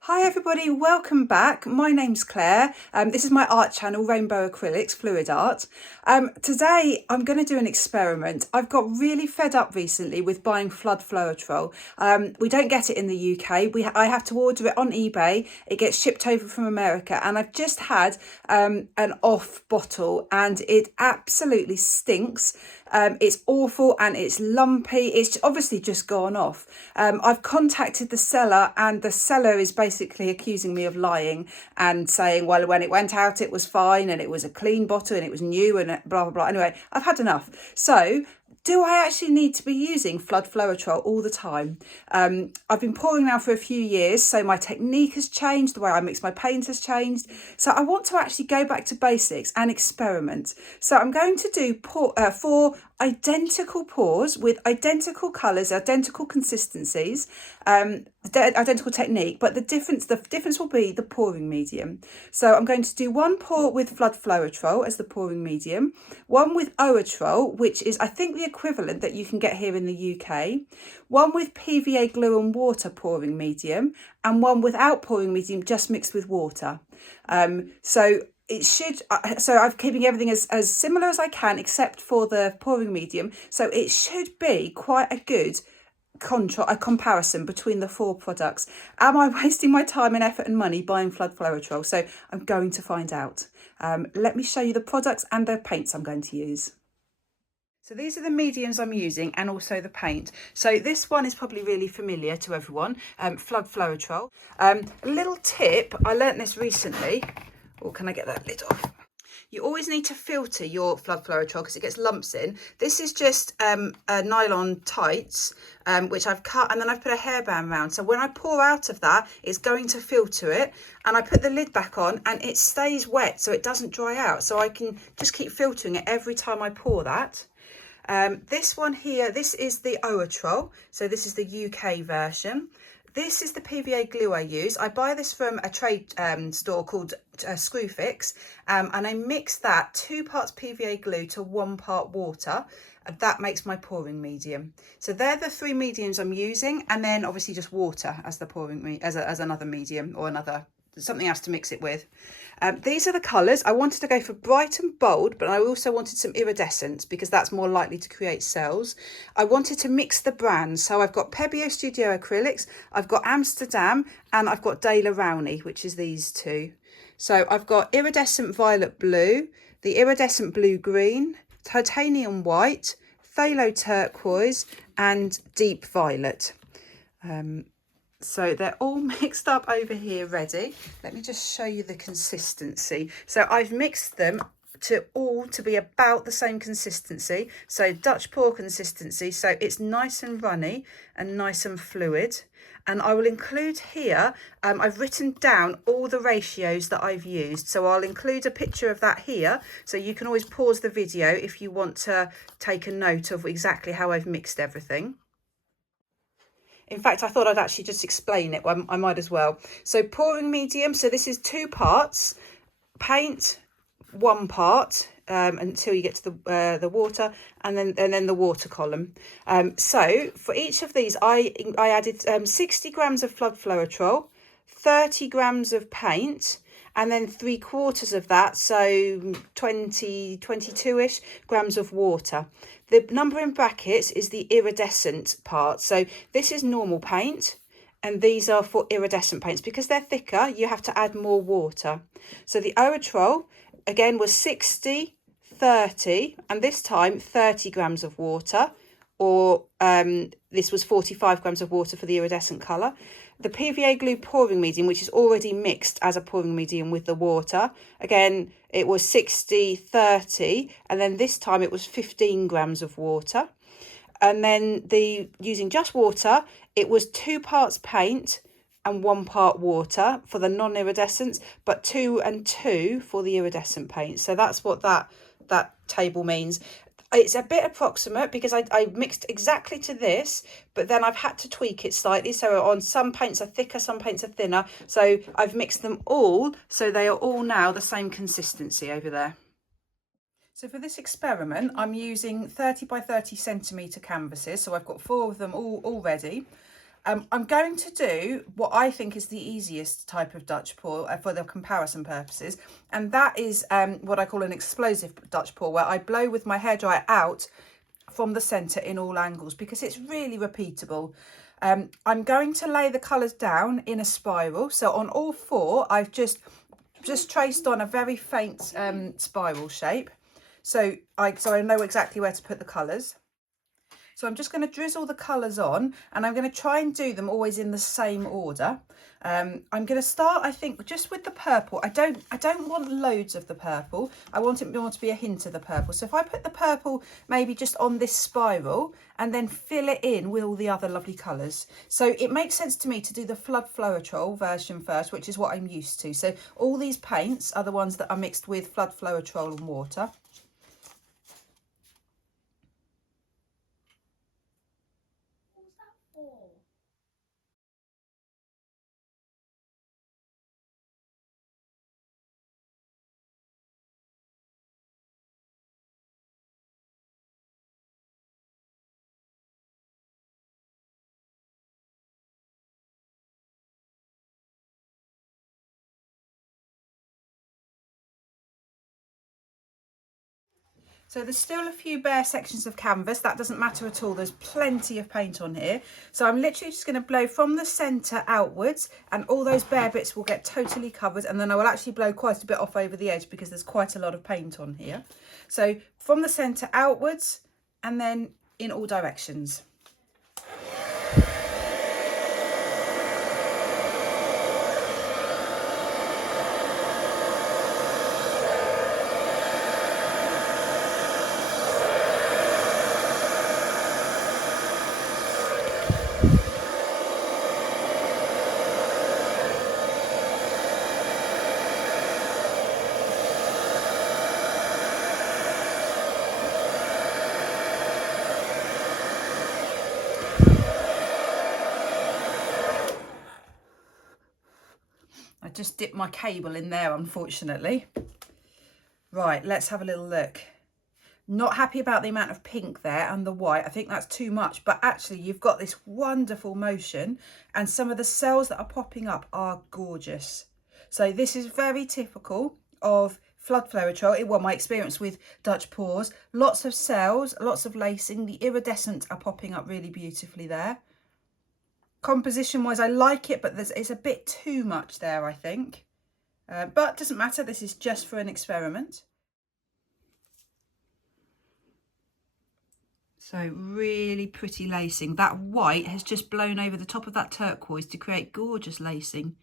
Hi everybody, welcome back. My name's Claire. This is my art channel, Rainbow Acrylics, Fluid Art. Today I'm going to do an experiment. I've got really fed up recently with buying Flood Floetrol. We don't get it in the UK. I have to order it on eBay. It gets shipped over from America, and I've just had an off bottle and it absolutely stinks. It's awful and it's lumpy. It's obviously just gone off. I've contacted the seller, and the seller is basically accusing me of lying and saying, well, when it went out, it was fine and it was a clean bottle and it was new and blah, blah, blah. Anyway, I've had enough. So do I actually need to be using Flood Floetrol all the time? I've been pouring now for a few years, so my technique has changed, the way I mix my paint has changed. So I want to actually go back to basics and experiment. So I'm going to do 4 identical pours with identical colours, identical consistencies, identical technique, but the difference will be the pouring medium. So I'm going to do 1 pour with Flood Floetrol as the pouring medium, 1 with Oatrol, which is I think the equivalent that you can get here in the UK, 1 with PVA glue and water pouring medium, and 1 without pouring medium, just mixed with water. It should, so I'm keeping everything as similar as I can, except for the pouring medium. So it should be quite a good comparison between the 4 products. Am I wasting my time and effort and money buying Flood Floetrol? So I'm going to find out. Let me show you the products and the paints I'm going to use. So these are the mediums I'm using, and also the paint. So this one is probably really familiar to everyone, Flood Floetrol. A little tip, I learnt this recently. Or can I get that lid off? You always need to filter your Flood Floetrol because it gets lumps in. This is just nylon tights, which I've cut, and then I've put a hairband around. So when I pour out of that, it's going to filter it. And I put the lid back on and it stays wet, so it doesn't dry out. So I can just keep filtering it every time I pour that. This one here, this is the Oatrol. So this is the UK version. This is the PVA glue I use. I buy this from a trade store called Screwfix, and I mix that 2 parts PVA glue to 1 part water. And that makes my pouring medium. So they're the 3 mediums I'm using, and then obviously just water as the pouring as another medium, or something else to mix it with. These are the colours. I wanted to go for bright and bold, but I also wanted some iridescent because that's more likely to create cells. I wanted to mix the brands. So I've got Pebeo Studio Acrylics, I've got Amsterdam, and I've got De La Rowney, which is these 2. So I've got iridescent violet blue, the iridescent blue green, titanium white, phthalo turquoise, and deep violet. So they're all mixed up over here ready. Let me just show you the consistency. So I've mixed them to be about the same consistency. So Dutch pour consistency. So it's nice and runny and nice and fluid. And I will include here, I've written down all the ratios that I've used. So I'll include a picture of that here. So you can always pause the video if you want to take a note of exactly how I've mixed everything. In fact, I thought I'd actually just explain it. I might as well. So pouring medium. So this is 2 parts. Paint, 1 part until you get to the water, and then the water column. So for each of these, I added 60 grams of Flood Floetrol, 30 grams of paint, and then 3/4 of that, so 22-ish grams of water. The number in brackets is the iridescent part. So this is normal paint, and these are for iridescent paints. Because they're thicker, you have to add more water. So the Oatrol, again, was 60, 30, and this time 30 grams of water, or this was 45 grams of water for the iridescent colour. The PVA glue pouring medium, which is already mixed as a pouring medium with the water, again, it was 60, 30, and then this time it was 15 grams of water. And then using just water, it was 2 parts paint and 1 part water for the non-iridescents, but 2 and 2 for the iridescent paint. So that's what that table means. It's a bit approximate because I mixed exactly to this, but then I've had to tweak it slightly. So on some paints are thicker, some paints are thinner. So I've mixed them all, so they are all now the same consistency over there. So for this experiment, I'm using 30 by 30 centimetre canvases. So I've got 4 of them all ready. I'm going to do what I think is the easiest type of Dutch pour for the comparison purposes, and that is what I call an explosive Dutch pour, where I blow with my hairdryer out from the centre in all angles, because it's really repeatable. I'm going to lay the colours down in a spiral. So on all four, I've just traced on a very faint spiral shape. So I know exactly where to put the colours. So I'm just going to drizzle the colours on, and I'm going to try and do them always in the same order. I'm going to start, I think, just with the purple. I don't want loads of the purple. I want it more to be a hint of the purple. So if I put the purple maybe just on this spiral and then fill it in with all the other lovely colours. So it makes sense to me to do the Flood Floetrol version first, which is what I'm used to. So all these paints are the ones that are mixed with Flood Floetrol and water. So there's still a few bare sections of canvas. That doesn't matter at all. There's plenty of paint on here. So I'm literally just going to blow from the centre outwards, and all those bare bits will get totally covered. And then I will actually blow quite a bit off over the edge because there's quite a lot of paint on here. So from the centre outwards, and then in all directions. I just dipped my cable in there, unfortunately. Right, let's have a little look. Not happy about the amount of pink there and the white. I think that's too much, but actually you've got this wonderful motion, and some of the cells that are popping up are gorgeous. So this is very typical of Flood Floetrol. Well, my experience with Dutch pours, lots of cells, lots of lacing. The iridescent are popping up really beautifully there. Composition wise, I like it, but it's a bit too much there, I think. But doesn't matter. This is just for an experiment. So really pretty lacing. That white has just blown over the top of that turquoise to create gorgeous lacing.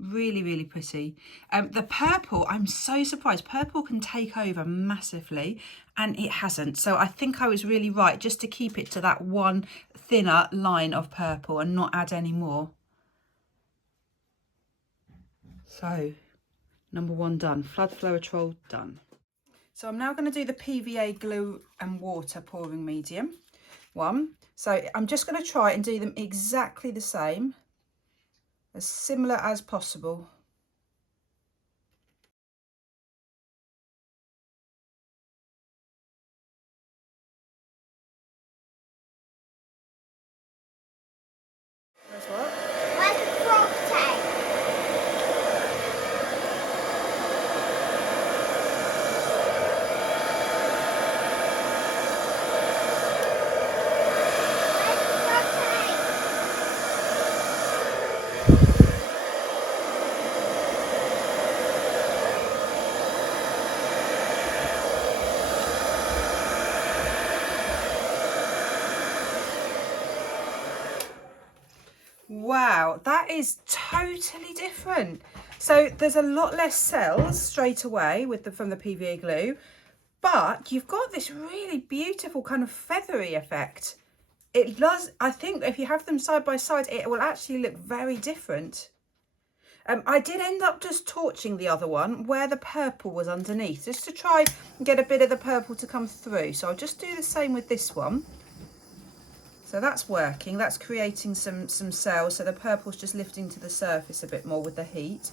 Really, really pretty. The purple, I'm so surprised. Purple can take over massively, and it hasn't. So I think I was really right just to keep it to that one thinner line of purple and not add any more. So number one done. Flood Floetrol done. So I'm now going to do the PVA glue and water pouring medium one. So I'm just going to try and do them exactly the same, as similar as possible. Where's what? Where's the frog tank? Wow, that is totally different. So there's a lot less cells straight away with from the PVA glue, but you've got this really beautiful kind of feathery effect. It does, I think if you have them side by side, it will actually look very different. I did end up just torching the other one where the purple was underneath, just to try and get a bit of the purple to come through. So I'll just do the same with this one. So that's working, that's creating some cells, so the purple's just lifting to the surface a bit more with the heat.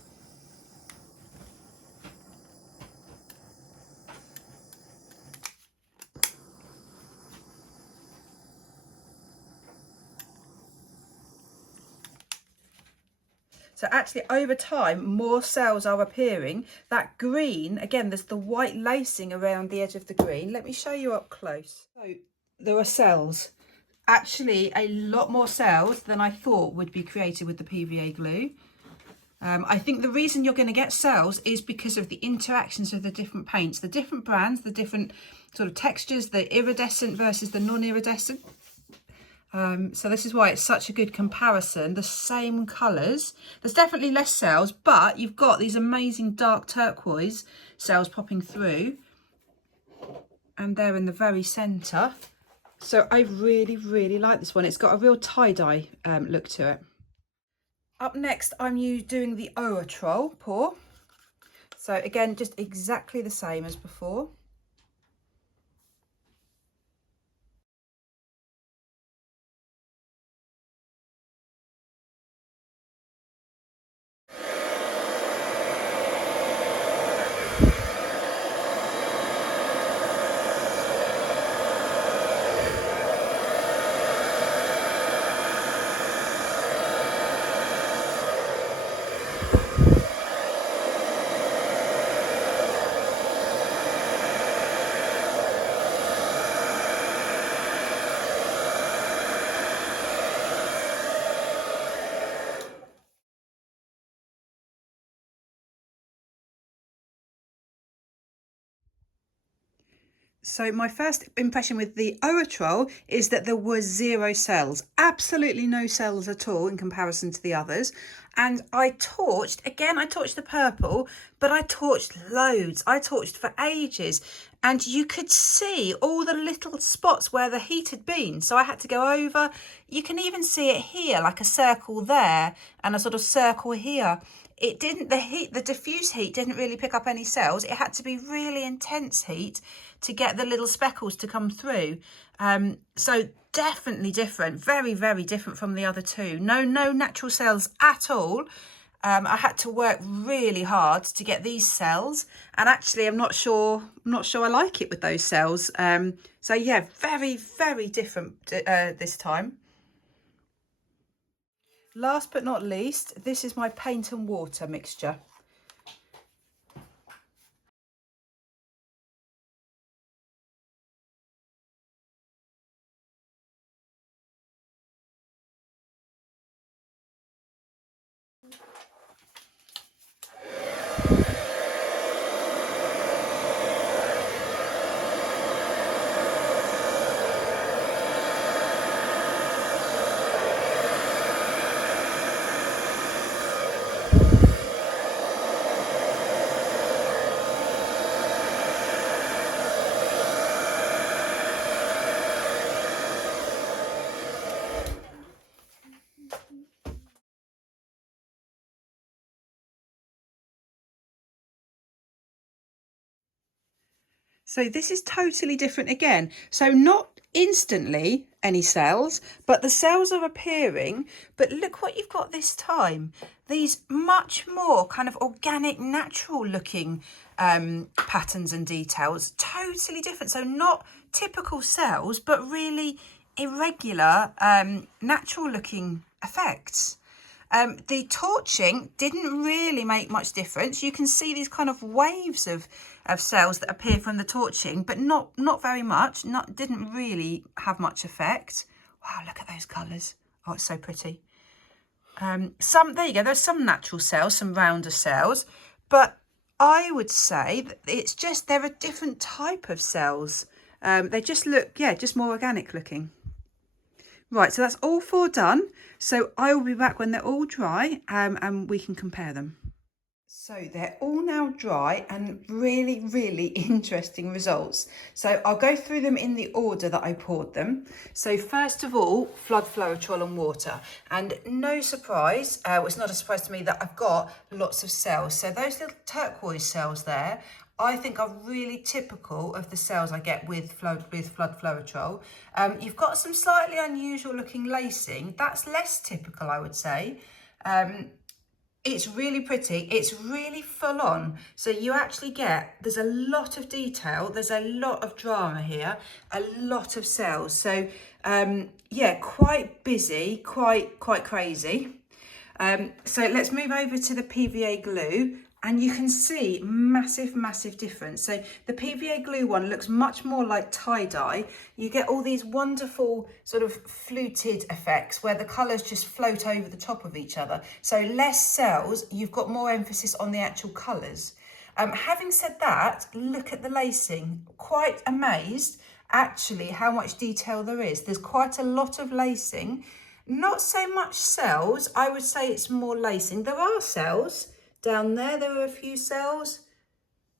So actually over time, more cells are appearing. That green, again, there's the white lacing around the edge of the green. Let me show you up close. So there are cells. Actually, a lot more cells than I thought would be created with the PVA glue. I think the reason you're going to get cells is because of the interactions of the different paints, the different brands, the different sort of textures, the iridescent versus the non-iridescent. So this is why it's such a good comparison. The same colours. There's definitely less cells, but you've got these amazing dark turquoise cells popping through. And they're in the very centre. So I really, really like this one. It's got a real tie-dye look to it. Up next, I'm doing the Floetrol pour. So again, just exactly the same as before. So my first impression with the Floetrol is that there were 0 cells, absolutely no cells at all in comparison to the others. And I torched the purple, but I torched loads. I torched for ages, and you could see all the little spots where the heat had been. So I had to go over. You can even see it here, like a circle there and a sort of circle here. It didn't, the diffuse heat didn't really pick up any cells. It had to be really intense heat to get the little speckles to come through. So definitely different, very, very different from the other two. No natural cells at all. I had to work really hard to get these cells, and actually I'm not sure I like it with those cells. So yeah, very, very different this time. Last but not least, this is my paint and water mixture. So this is totally different again. So not instantly any cells, but the cells are appearing. But look what you've got this time. These much more kind of organic, natural looking patterns and details. Totally different. So not typical cells, but really irregular, natural looking effects. The torching didn't really make much difference. You can see these kind of waves of cells that appear from the torching, but not very much. Didn't really have much effect. Wow, look at those colours. Oh, it's so pretty. There you go. There's some natural cells, some rounder cells, but I would say that it's just they're a different type of cells. They just look, yeah, just more organic looking. Right, so that's all 4 done. So I will be back when they're all dry and we can compare them. So they're all now dry and really, really interesting results. So I'll go through them in the order that I poured them. So first of all, Flood Floetrol and water. And no surprise, it's not a surprise to me that I've got lots of cells. So those little turquoise cells there, I think are really typical of the cells I get with Flood Floetrol. You've got some slightly unusual looking lacing. That's less typical, I would say. It's really pretty. It's really full on. So you actually there's a lot of detail. There's a lot of drama here, a lot of cells. So yeah, quite busy, quite crazy. So let's move over to the PVA glue, and you can see massive difference. So the PVA glue one looks much more like tie-dye. You get all these wonderful sort of fluted effects where the colours just float over the top of each other. So less cells, you've got more emphasis on the actual colours. Having said that, look at the lacing. Quite amazed actually how much detail there is. There's quite a lot of lacing, not so much cells. I would say it's more lacing. There are cells down there, there are a few cells,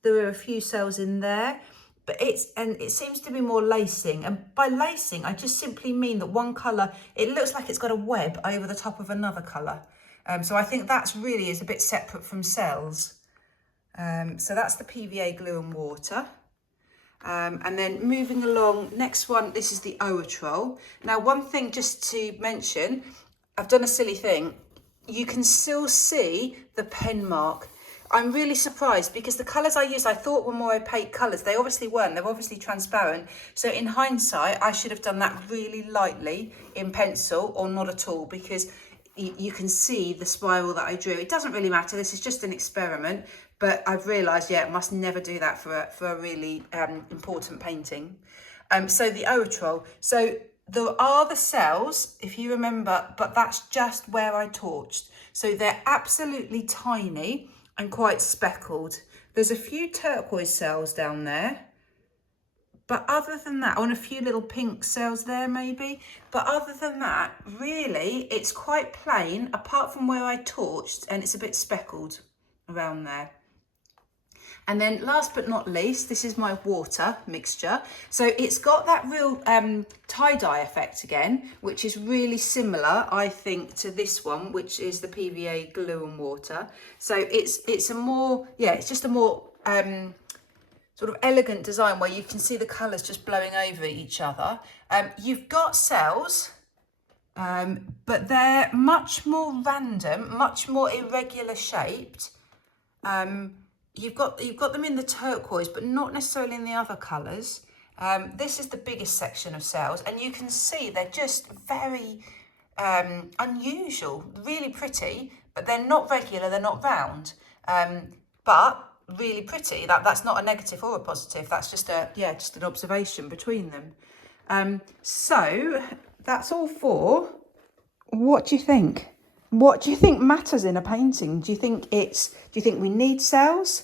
there are a few cells in there, but it seems to be more lacing. And by lacing, I just simply mean that one colour, it looks like it's got a web over the top of another colour. So I think that's really is a bit separate from cells. So that's the PVA glue and water. And then moving along, next one, this is the Oatrol. Now, one thing just to mention, I've done a silly thing. You can still see the pen mark. I'm really surprised because the colours I used, I thought were more opaque colours. They obviously weren't, they're obviously transparent. So in hindsight, I should have done that really lightly in pencil or not at all, because you can see the spiral that I drew. It doesn't really matter, this is just an experiment, but I've realised, yeah, I must never do that for a really important painting. So the Oatrol, so there are the cells, if you remember, but that's just where I torched. So they're absolutely tiny and quite speckled. There's a few turquoise cells down there, but other than that, on a few little pink cells there maybe, but other than that, really, it's quite plain, apart from where I torched, and it's a bit speckled around there. And then last but not least, this is my water mixture. So it's got that real tie-dye effect again, which is really similar, I think, to this one, which is the PVA glue and water. So it's a more, yeah, it's just a more sort of elegant design where you can see the colours just blowing over each other. You've got cells, but they're much more random, much more irregular shaped. You've got them in the turquoise, but not necessarily in the other colours. This is the biggest section of cells, and you can see they're just very unusual, really pretty, but they're not regular, they're not round, but really pretty. That's not a negative or a positive, that's just just an observation between them. So that's all four. What do you think? What do you think matters in a painting? Do you think we need cells?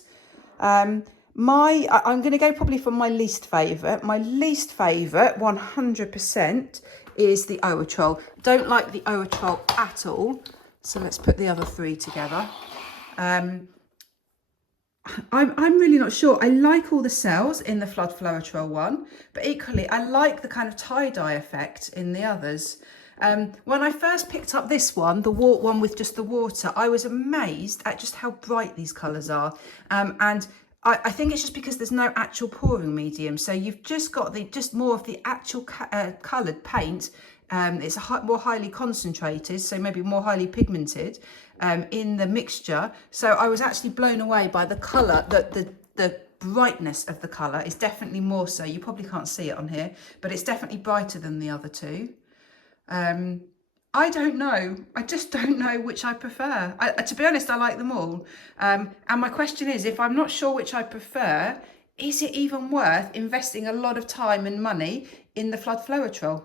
I'm going to go probably for my least favourite. My least favourite, 100%, is the Oatrol. Don't like the Oatrol at all. So let's put the other three together. I'm really not sure. I like all the cells in the Flood Floetrol one, but equally I like the kind of tie-dye effect in the others. When I first picked up this one, the one with just the water, I was amazed at just how bright these colours are. And I think it's just because there's no actual pouring medium. So you've just got just more of the actual coloured paint. It's more highly concentrated, so maybe more highly pigmented in the mixture. So I was actually blown away by the colour, the brightness of the colour is definitely more so. You probably can't see it on here, but it's definitely brighter than the other two. I don't know. I just don't know which I prefer. To be honest, I like them all. And my question is, if I'm not sure which I prefer, is it even worth investing a lot of time and money in the Flood Floetrol?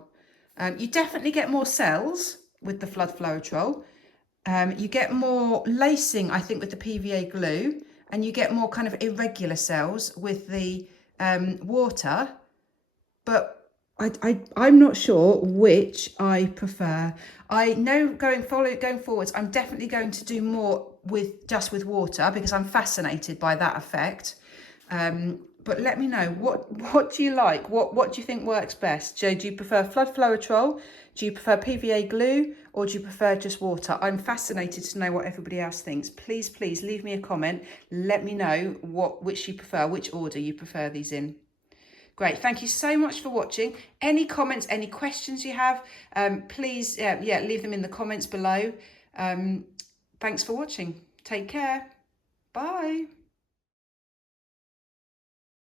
You definitely get more cells with the Flood Floetrol. You get more lacing, I think, with the PVA glue, and you get more kind of irregular cells with the water. But I'm not sure which I prefer. I know going forwards, I'm definitely going to do more just with water because I'm fascinated by that effect. But let me know, what do you like? What do you think works best? So do you prefer Flood Floetrol? Do you prefer PVA glue? Or do you prefer just water? I'm fascinated to know what everybody else thinks. Please leave me a comment. Let me know which you prefer, which order you prefer these in. Great, thank you so much for watching. Any comments, any questions you have, please, leave them in the comments below. Thanks for watching. Take care. Bye.